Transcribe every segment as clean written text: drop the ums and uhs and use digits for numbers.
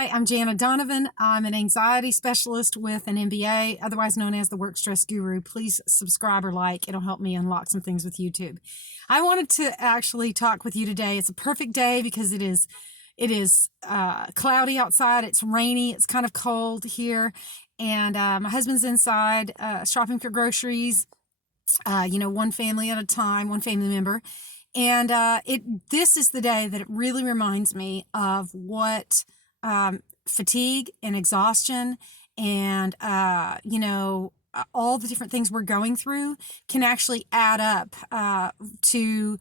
Hi, I'm Janna Donovan. I'm an anxiety specialist with an MBA, otherwise known as the Work Stress Guru. Please subscribe or like. It'll help me unlock some things with YouTube. I wanted to actually talk with you today. It's a perfect day because it is cloudy outside. It's rainy. It's kind of cold here. And my husband's inside shopping for groceries, one family at a time, one family member. And this is the day that it really reminds me of what fatigue and exhaustion and all the different things we're going through can actually add up to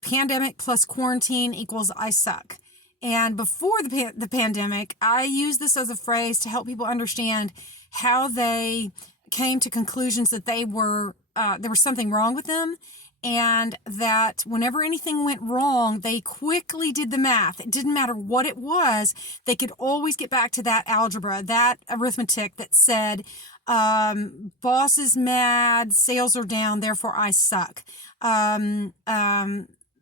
pandemic plus quarantine equals I suck. And before the pandemic, I used this as a phrase to help people understand how they came to conclusions that there was something wrong with them, and that whenever anything went wrong, they quickly did the math. It didn't matter what it was. They could always get back to that algebra, that arithmetic that said, boss is mad, sales are down, therefore I suck.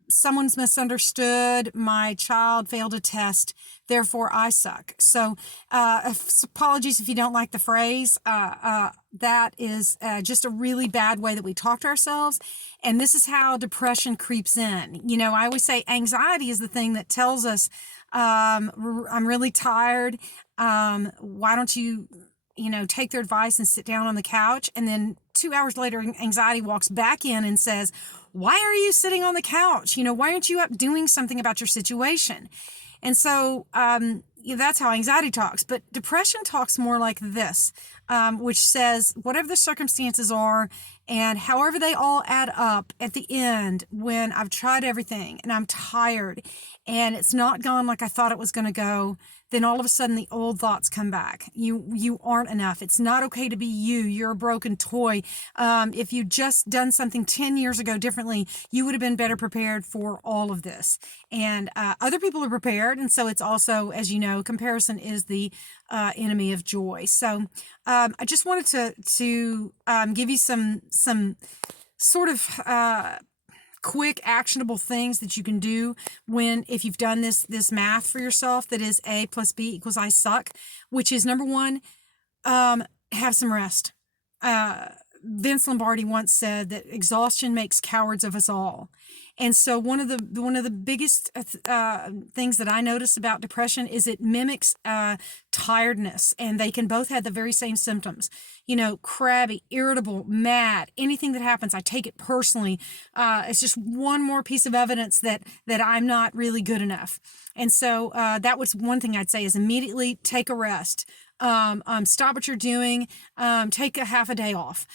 Someone's misunderstood, my child failed a test, therefore I suck. So apologies if you don't like the phrase. That is just a really bad way that we talk to ourselves. And this is how depression creeps in. I always say anxiety is the thing that tells us, I'm really tired. Why don't you take their advice and sit down on the couch? And then 2 hours later, anxiety walks back in and says, why are you sitting on the couch? Why aren't you up doing something about your situation? And so that's how anxiety talks. But depression talks more like this, which says whatever the circumstances are and however they all add up at the end, when I've tried everything and I'm tired and it's not gone like I thought it was going to go, then all of a sudden the old thoughts come back. You aren't enough. It's not okay to be you. You're a broken toy. If you just done something 10 years ago differently, you would have been better prepared for all of this. And other people are prepared. And so it's also, as you know, comparison is the enemy of joy. So I just wanted to give you some sort of quick actionable things that you can do if you've done this math for yourself, that is A plus B equals I suck, which is number one, have some rest. Vince Lombardi once said that exhaustion makes cowards of us all. And so one of the biggest things that I notice about depression is it mimics tiredness, and they can both have the very same symptoms. Crabby, irritable, mad, anything that happens, I take it personally. It's just one more piece of evidence that I'm not really good enough. And so that was one thing I'd say, is immediately take a rest. Stop what you're doing, take a half a day off,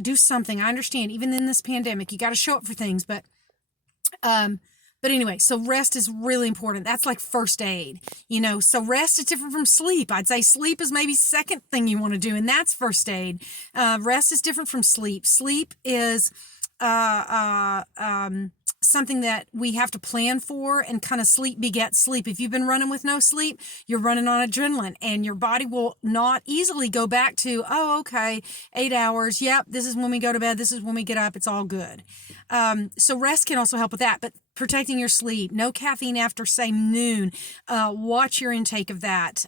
do something. I understand, even in this pandemic, you got to show up for things, but anyway, so rest is really important. That's like first aid, so rest is different from sleep. I'd say sleep is maybe second thing you want to do, and that's first aid. Rest is different from sleep. Sleep is, something that we have to plan for, and kind of sleep begets sleep. If you've been running with no sleep, you're running on adrenaline, and your body will not easily go back to, oh, okay, 8 hours. Yep. This is when we go to bed. This is when we get up. It's all good. So rest can also help with that, but protecting your sleep, no caffeine after, say, noon. Watch your intake of that.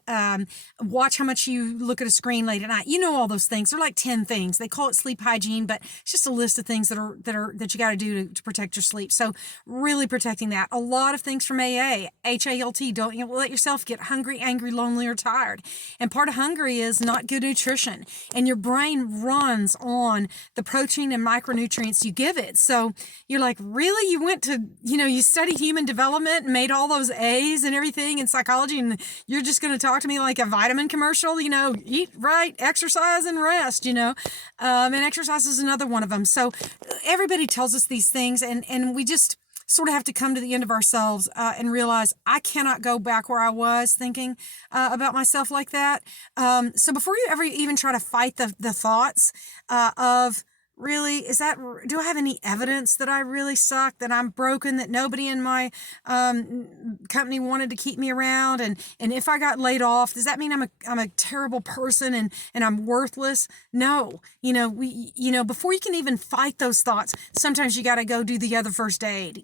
Watch how much you look at a screen late at night. All those things. They're like 10 things. They call it sleep hygiene, but it's just a list of things that you got to do to protect your sleep. So really protecting that. A lot of things from AA, HALT. Don't let yourself get hungry, angry, lonely, or tired. And part of hungry is not good nutrition. And your brain runs on the protein and micronutrients you give it. So you're like, really? You went to, you studied human development and made all those A's and everything in psychology, and you're just going to talk to me like a vitamin commercial, eat right, exercise, and rest, and exercise is another one of them. So everybody tells us these things, and we just sort of have to come to the end of ourselves and realize I cannot go back where I was thinking about myself like that. So before you ever even try to fight the thoughts of really, do I have any evidence that I really suck, that I'm broken, that nobody in my company wanted to keep me around? And if I got laid off, does that mean I'm a terrible person and I'm worthless? No. Before you can even fight those thoughts, sometimes you got to go do the other first aid.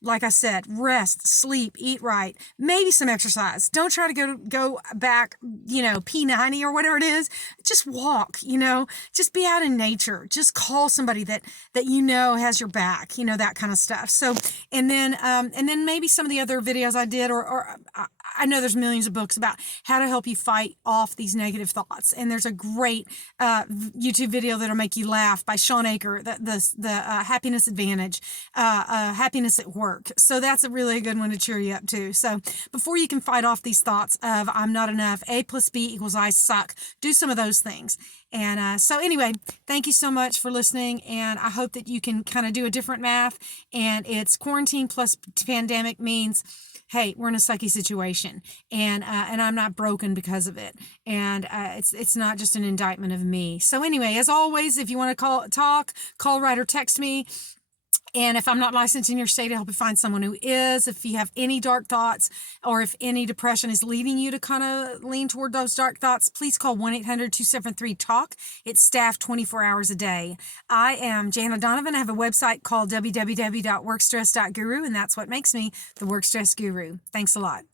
Like I said, rest, sleep, eat right, maybe some exercise. Don't try to go back, P90 or whatever it is. Just walk, just be out in nature. Just call somebody that has your back, that kind of stuff. So, and then maybe some of the other videos I did, or I know there's millions of books about how to help you fight off these negative thoughts. And there's a great YouTube video that'll make you laugh by Sean Aker, the Happiness Advantage, Happiness at Work. So that's a really good one to cheer you up too. So before you can fight off these thoughts of I'm not enough, A plus B equals I suck, do some of those things. And so anyway, thank you so much for listening. And I hope that you can kind of do a different math. And it's quarantine plus pandemic means, hey, we're in a sucky situation, and I'm not broken because of it, and it's not just an indictment of me. So anyway, as always, if you want to call, write, or text me. And if I'm not licensed in your state, I'll help you find someone who is. If you have any dark thoughts, or if any depression is leading you to kind of lean toward those dark thoughts, please call 1-800-273-TALK. It's staffed 24 hours a day. I am Janna Donovan. I have a website called www.workstress.guru, and that's what makes me the Work Stress Guru. Thanks a lot.